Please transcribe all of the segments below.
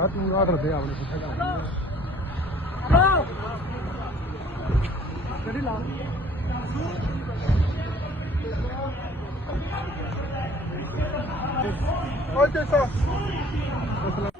यार तू ऑर्डर दे आपने पूछा कड़ी ला ओके सर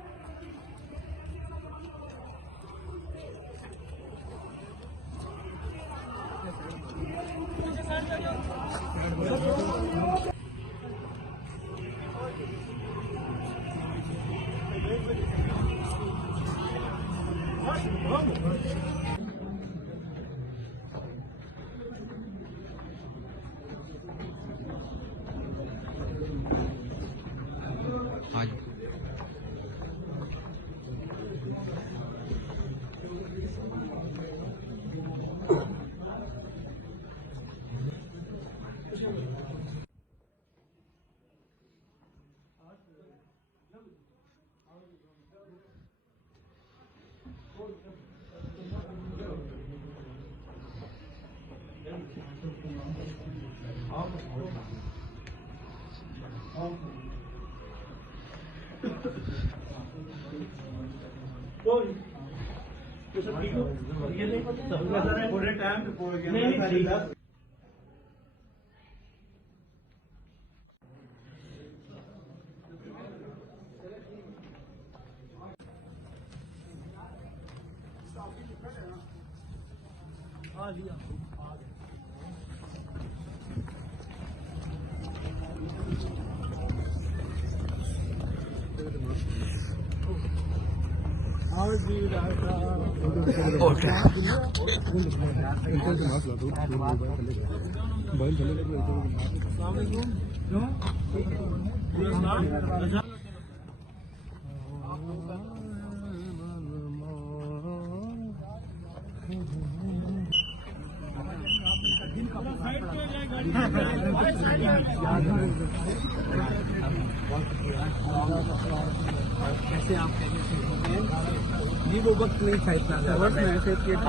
ये नहीं पता पूरे टाइम नहीं आ लिया कैसे आप जी वो वक्त नहीं था इतना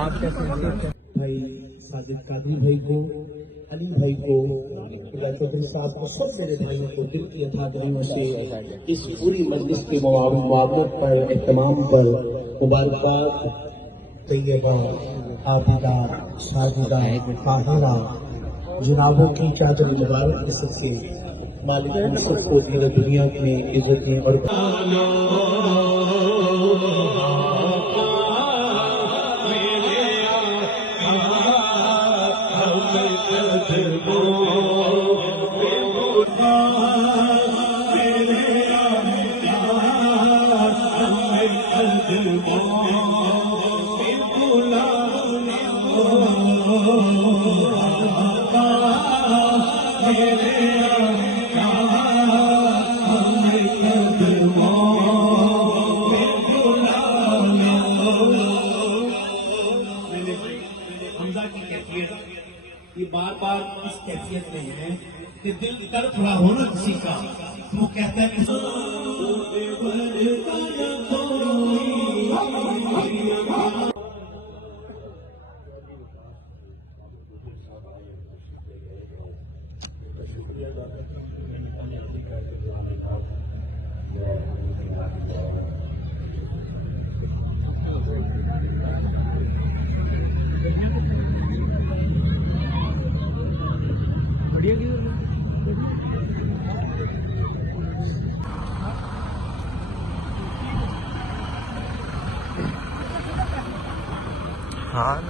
आप कैसे भाई साजिद कादरी भाई को, अली भाई को, चौधरी साहब को, सब मेरे भाइयों को दिल की अथाह से इस पूरी मजलिस के मुआवनत पर, एहतमाम पर मुबारकबाद, तैयबा, आबिदा, साजिदा, ताहिरा, जनाबों की चादर मुबारक के सबसे मालिक सबको दीन दुनिया में इज्जतें और ये बार बार इस कैफियत में है कि दिल कर थोड़ा हो ना किसी का, वो कहता है कि हाँ